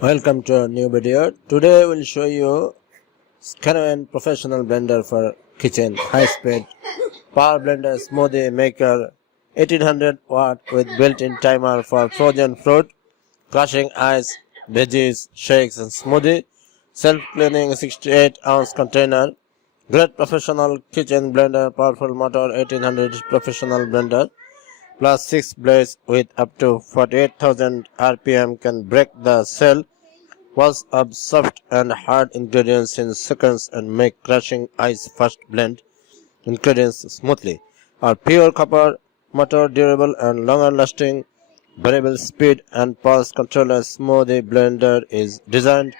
Welcome to a new video. Today we'll show you SKANWEN professional blender for kitchen, high speed power blender, smoothie maker, 1800 watt with built-in timer for frozen fruit, crushing ice, veggies, shakes and smoothie, self-cleaning 68-ounce container, great professional kitchen blender, powerful motor, 1800 professional blender, plus 6 blades with up to 48,000 RPM can break the cell walls of soft and hard ingredients in seconds and make crushing ice fast blend ingredients smoothly. Our pure copper motor durable and longer lasting variable speed and pulse controller smoothie blender is designed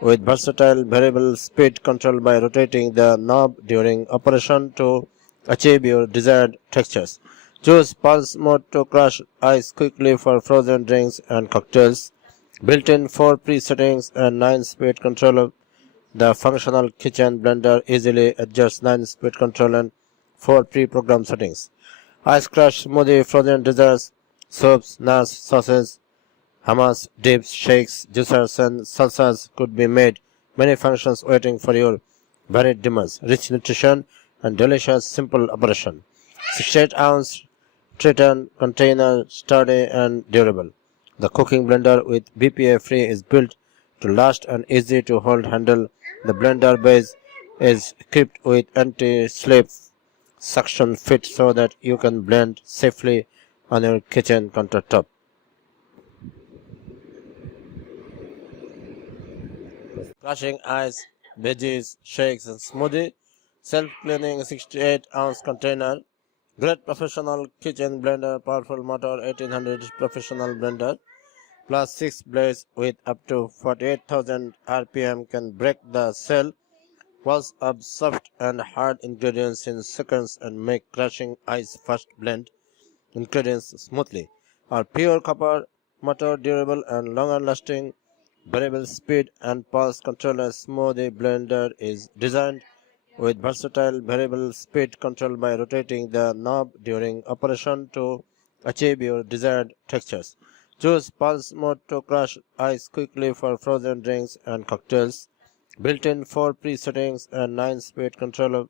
with versatile variable speed control by rotating the knob during operation to achieve your desired textures. Choose pulse mode to crush ice quickly for frozen drinks and cocktails. Built-in 4 pre-settings and 9-speed control. The functional kitchen blender easily adjusts 9-speed control and 4 pre-programmed settings. Ice crush smoothie, frozen desserts, soups, nuts, sauces, hummus, dips, shakes, juicers, and salsas could be made. Many functions waiting for your varied demands. Rich nutrition and delicious simple operation. 68-ounce Triton container, sturdy and durable. The cooking blender with BPA free is built to last and easy to hold handle. The blender base is equipped with anti-slip suction fit so that you can blend safely on your kitchen countertop. Crushing ice, veggies, shakes and smoothie. Self-cleaning 68-ounce container. Great professional kitchen blender, powerful motor, 1800 professional blender, plus 6 blades with up to 48,000 RPM can break the cell walls of soft and hard ingredients in seconds and make crushing ice fast blend ingredients smoothly. Our pure copper motor durable and longer lasting variable speed and pulse controller smoothie blender is designed with versatile variable speed control by rotating the knob during operation to achieve your desired textures. Choose pulse mode to crush ice quickly for frozen drinks and cocktails. Built-in 4 pre-settings and 9-speed control.